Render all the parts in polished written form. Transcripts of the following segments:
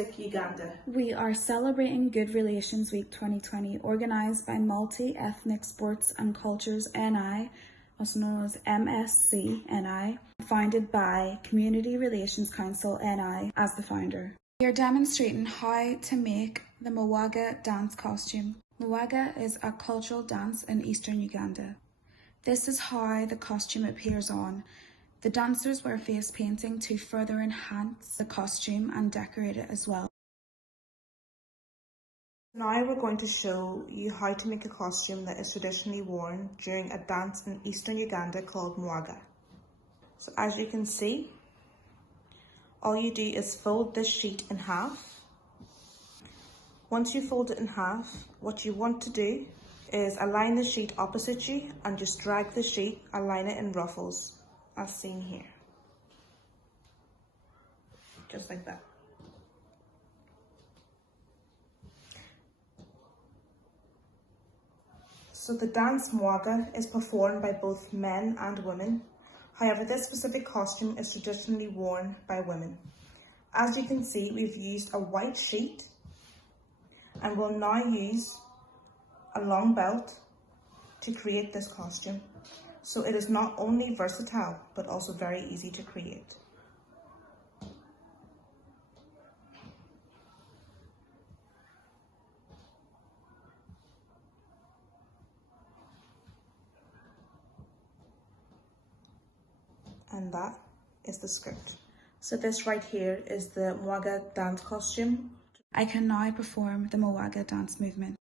Music Uganda. We are celebrating Good Relations Week 2020, organised by Multi-Ethnic Sports and Cultures NI, also known as MSCNI, founded by Community Relations Council NI as the founder. We are demonstrating how to make the Mwaga dance costume. Mwaga is a cultural dance in eastern Uganda. This is how the costume appears on. The dancers wear face painting to further enhance the costume and decorate it as well. Now we're going to show you how to make a costume that is traditionally worn during a dance in eastern Uganda called Mwaga. So as you can see, all you do is fold this sheet in half. Once you fold it in half, what you want to do is align the sheet opposite you and just drag the sheet, align it in ruffles, as seen here. Just like that. So the dance Mwaga is performed by both men and women. However, this specific costume is traditionally worn by women. As you can see, we've used a white sheet and we'll now use a long belt to create this costume. So it is not only versatile, but also very easy to create. And that is the script. So this right here is the Mwaga dance costume. I can now perform the Mwaga dance movement.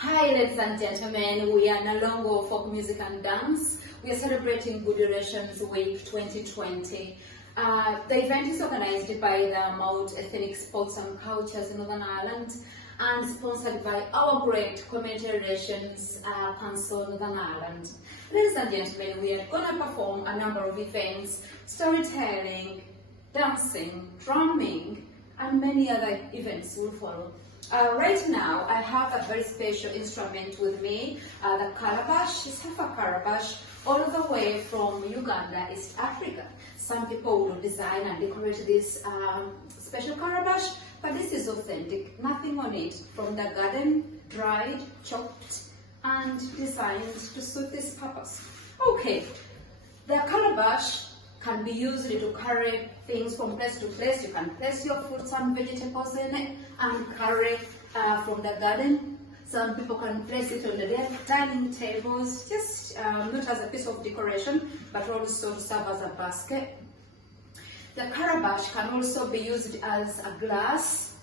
Hi ladies and gentlemen, we are Nolongo Folk Music and Dance. We are celebrating Good Relations Week 2020. The event is organized by the Multi-Ethnic Sports and Cultures in Northern Ireland and sponsored by our great Community Relations Council Northern Ireland. Ladies and gentlemen, we are going to perform a number of events, storytelling, dancing, drumming, and many other events will follow. Right now, I have a very special instrument with me, the calabash. It's half a calabash, all the way from Uganda, East Africa. Some people will design and decorate this special calabash, but this is authentic, nothing on it, from the garden, dried, chopped, and designed to suit this purpose. Okay, the calabash can be used to carry things from place to place. You can place your fruits and vegetables in it and carry from the garden. Some people can place it on their dining tables, just not as a piece of decoration, but also to serve as a basket. The calabash can also be used as a glass,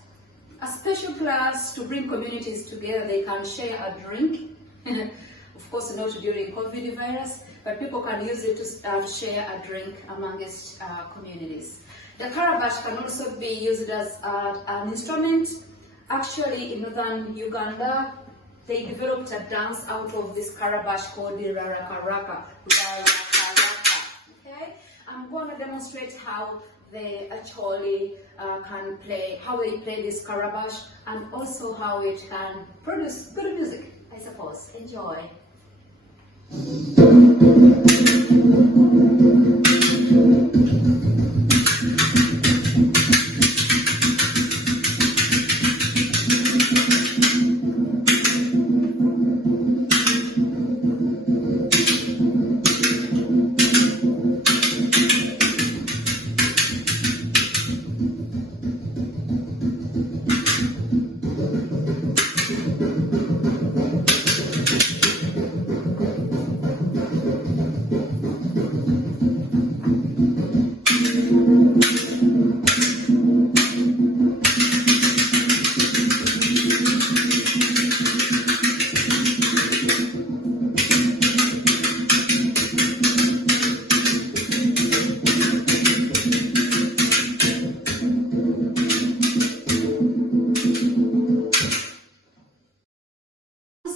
a special glass to bring communities together. They can share a drink. Of course not during COVID virus, but people can use it to share a drink amongst communities. The calabash can also be used as an instrument. Actually, in northern Uganda, they developed a dance out of this calabash called the rarakaraka. Okay, I'm going to demonstrate how they actually can play, how they play this calabash, and also how it can produce good music, I suppose. Enjoy.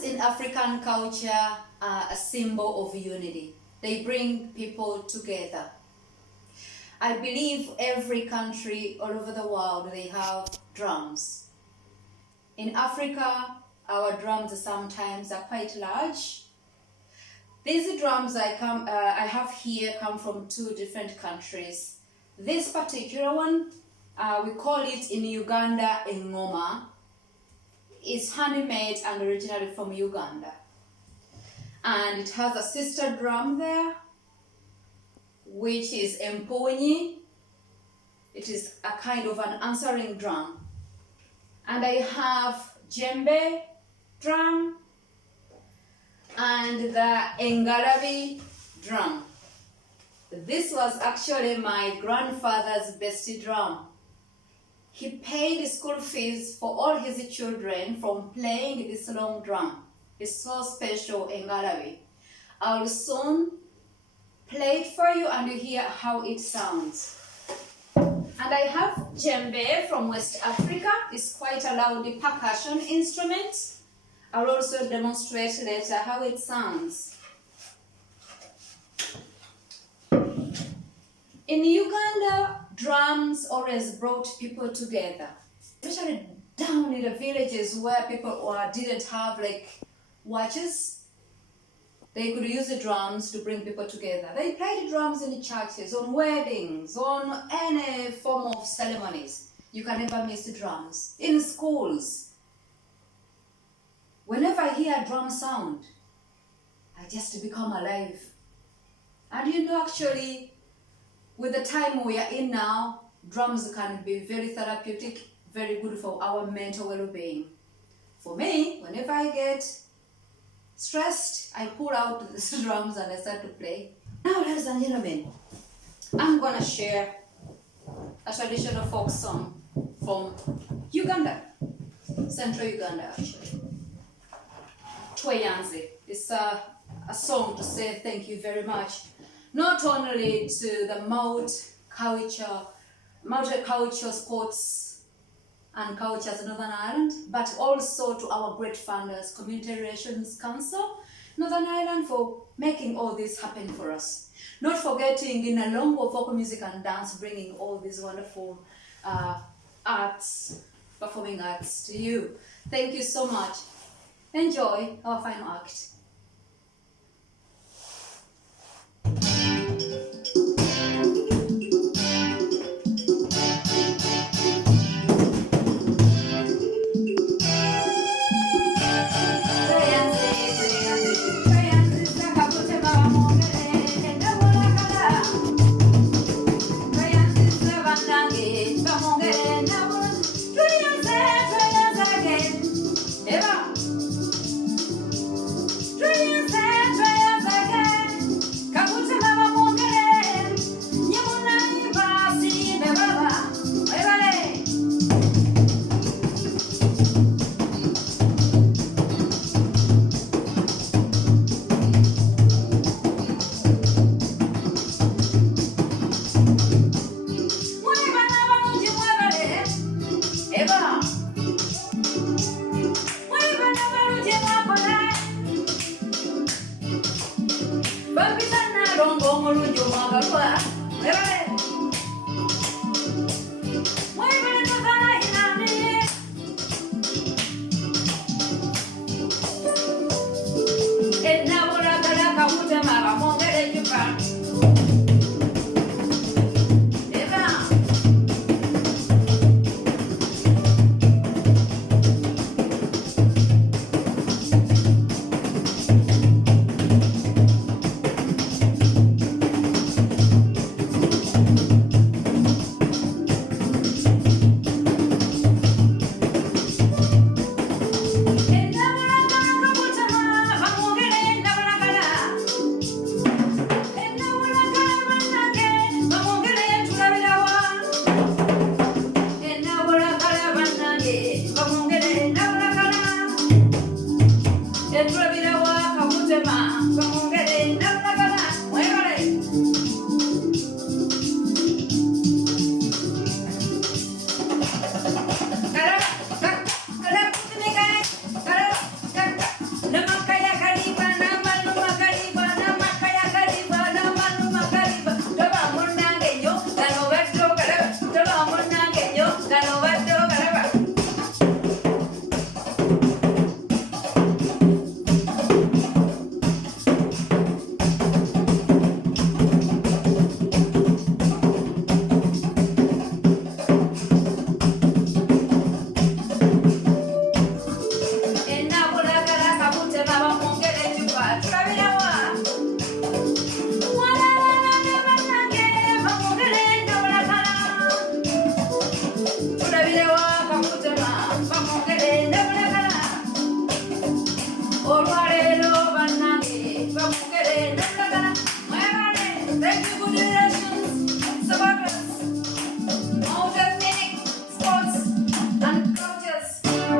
In African culture, a symbol of unity. They bring people together. I believe every country all over the world, they have drums. In Africa, our drums sometimes are quite large. These drums I have here come from 2 different countries. This particular one, we call it in Uganda engoma. It's handmade and originally from Uganda. And it has a sister drum there, which is emponyi. It is a kind of an answering drum. And I have djembe drum and the engalabi drum. This was actually my grandfather's best drum. He paid school fees for all his children from playing this long drum. It's so special, engalabi. I'll soon play it for you and you hear how it sounds. And I have djembe from West Africa. It's quite a loud percussion instrument. I'll also demonstrate later how it sounds. In Uganda, drums always brought people together, especially down in the villages where people didn't have like watches. They could use the drums to bring people together. They played drums in churches, on weddings, on any form of ceremonies. You can never miss the drums. In schools, whenever I hear a drum sound, I just become alive. And you know, actually, with the time we are in now, drums can be very therapeutic, very good for our mental well-being. For me, whenever I get stressed, I pull out the drums and I start to play. Now, ladies and gentlemen, I'm gonna share a traditional folk song from Uganda, Central Uganda actually. Tweyanze. It's a song to say thank you very much, not only to the multicultural sports and cultures in Northern Ireland, but also to our great funders, Community Relations Council, Northern Ireland, for making all this happen for us. Not forgetting in Nolongo folk music and dance, bringing all these wonderful arts, performing arts to you. Thank you so much. Enjoy our final act.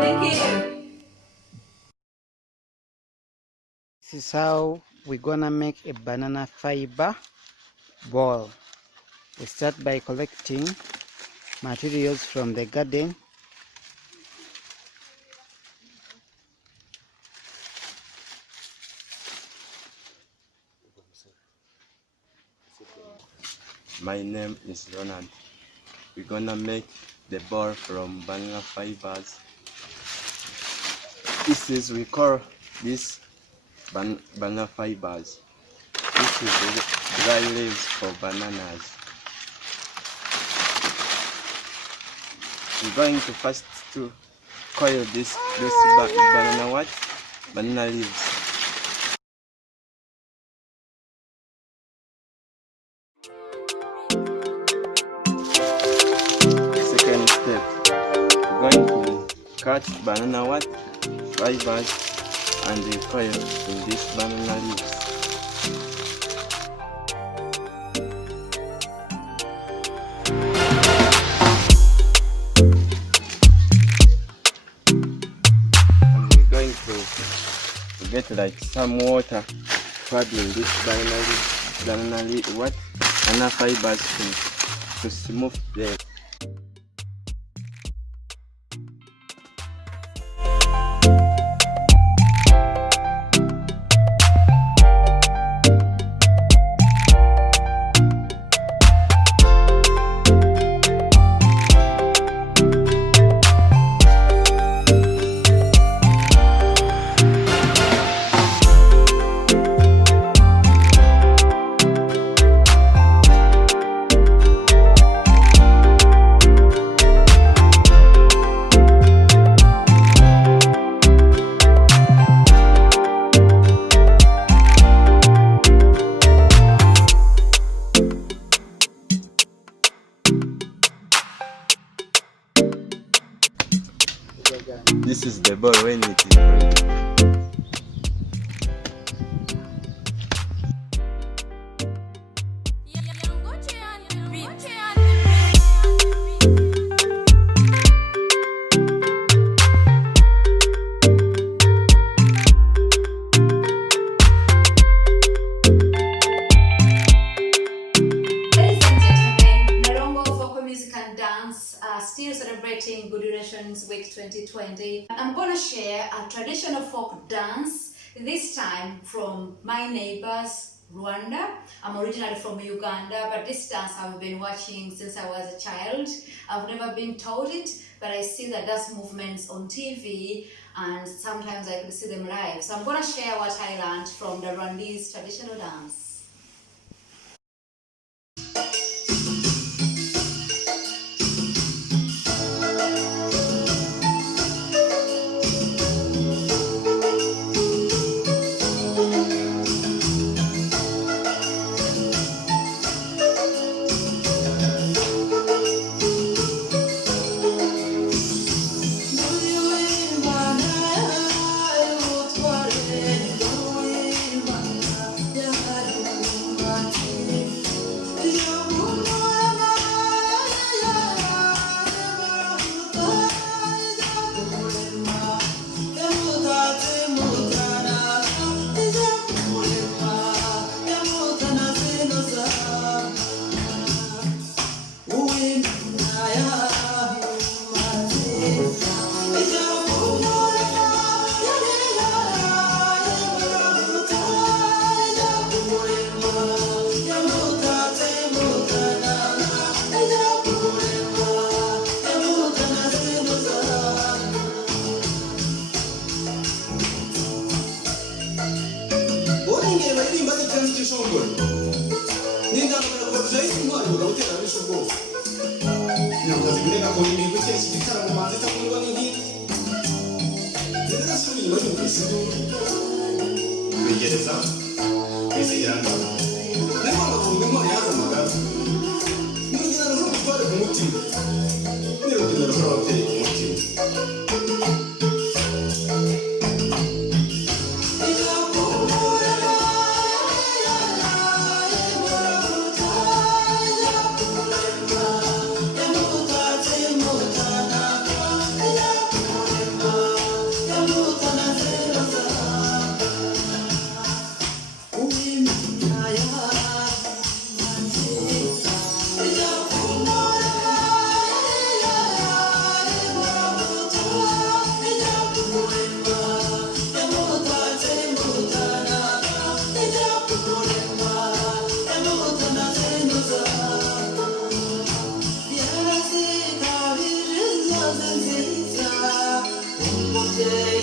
Thank you. This is how we're gonna make a banana fiber ball. We start by collecting materials from the garden. My name is Ronald. We're gonna make the ball from banana fibers. We call this banana fibers. This is dry leaves for bananas. We're going to first to coil this banana leaves. Second step, we're going to cut banana fibers and the coil in this banana leaves. And we're going to get like some water flooding this banana fibers to smooth the. This is the ball when it is ready. Still celebrating Good Relations Week 2020. I'm going to share a traditional folk dance, this time from my neighbors, Rwanda. I'm originally from Uganda, but this dance I've been watching since I was a child. I've never been taught it, but I see the dance movements on TV, and sometimes I can see them live. So I'm going to share what I learned from the Rwandese traditional dance. day.